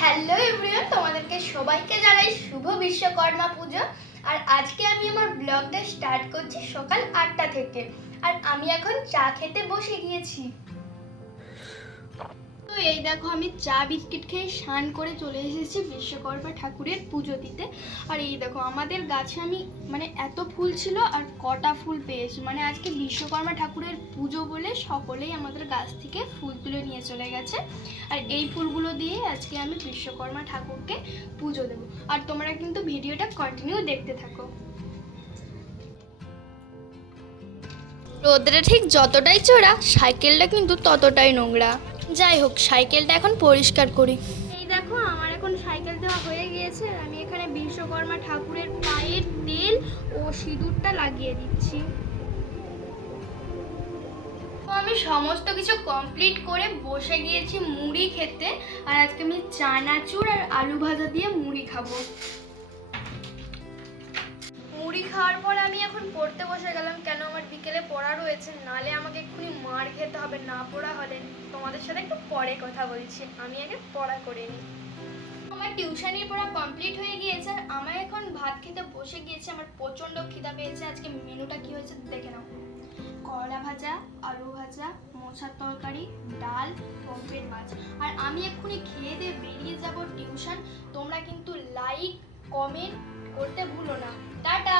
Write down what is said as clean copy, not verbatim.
Hello everyone, তোমাদেরকে সবাইকে জানাই শুভ বিশ্বকর্মা পুজো। আর আজকে আমি আমার ব্লগটা স্টার্ট করছি সকাল 8টা থেকে। আর আমি এখন চা খেতে বসে গিয়েছি। তো এই দেখো, আমি চা বিস্কিট খেয়ে স্নান করে চলে এসেছি বিশ্বকর্মা ঠাকুরের পুজো দিতে। আর এই দেখো, আমাদের গাছে আমি এত ফুল ছিল আর কটা ফুল পেয়েছি। আজকে বিশ্বকর্মা ঠাকুরের পুজো বলে সকলেই আমাদের গাছ থেকে ফুল তুলে নিয়ে চলে গেছে। আর এই ফুলগুলো দিয়ে আজকে আমি বিশ্বকর্মা ঠাকুরকে পুজো দেবো। আর তোমরা কিন্তু ভিডিওটা কন্টিনিউ দেখতে থাকো। রোদটা ঠিক যতটাই চড়া, সাইকেলটা কিন্তু ততটাই নোংরা। যাই হোক, সাইকেলটা এখন পরিষ্কার করি। এই দেখো, আমার এখন সাইকেল দেওয়া হয়ে গিয়েছে। আর আমি এখানে বিশ্বকর্মা ঠাকুরের পায়ে তেল ও সিঁদুরটা লাগিয়ে দিচ্ছি। তো আমি সমস্ত কিছু কমপ্লিট করে বসে গিয়েছি মুড়ি খেতে। আর আজকে আমি চানাচুর আর আলু ভাজা দিয়ে মুড়ি খাবো। মুড়ি খাওয়ার পর আমি এখন পড়তে বসে গেলাম, কেন আমার বিকেলে পড়া রয়েছে, নালে আমাকে এক্ষুনি মার খেতে হবে। না পড়া হলে তোমাদের সাথে একটু পরে কথা বলছি, আমি আগে পড়া করে নিই। আমার টিউশনির পড়া কমপ্লিট হয়ে গিয়েছে আর আমার এখন ভাত খেতে বসে গিয়েছে। আমার প্রচণ্ড খিদা পেয়েছে। আজকে মেনুটা কি হয়েছে দেখে নাও। করলা ভাজা, আলু ভাজা, মোচার তরকারি, ডাল, পমফ্রেট মাছ। আর আমি এক্ষুনি খেয়ে দিয়ে বেরিয়ে যাব টিউশন। তোমরা কিন্তু লাইক কমেন্ট করতে ভুলো না। টাটা।